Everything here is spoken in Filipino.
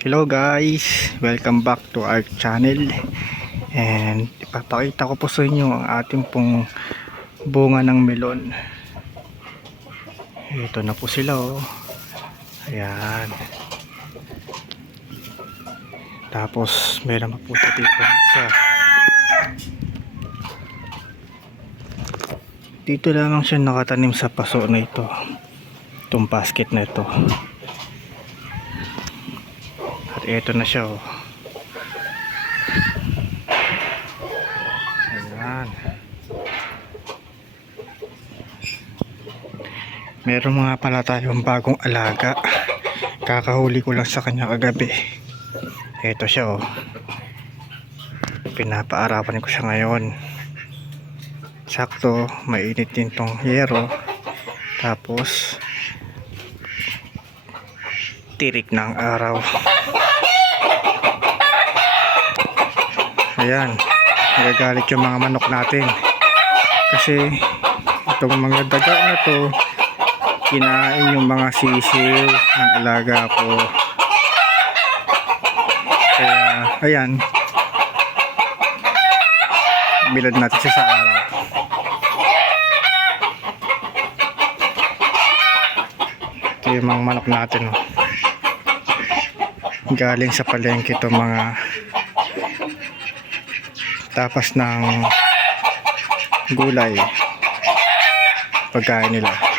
Hello guys, welcome back to our channel. And ipapakita ko po sa inyo ang ating pong bunga ng melon. Ito na po sila oh. Ayan. Tapos meron pa po dito isa. Dito lamang siya nakatanim sa paso na ito. Itong basket na ito. At ito na siya oh. Ayan. Meron mga pala tayong bagong alaga. Kakahuli ko lang sa kanya kagabi. Ito siya oh. Pinapaarapan ko siya ngayon. Sakto, mainit din tong yero. Tapos tirik ng araw. Ayan, nagagalit yung mga manok natin kasi itong mga daga na to kinain yung mga sisiw ng alaga ko. Kaya ayan, bilad natin siya sa araw. Ito yung mga manok natin oh. Galing sa palengke itong mga tapas ng gulay pagkain nila.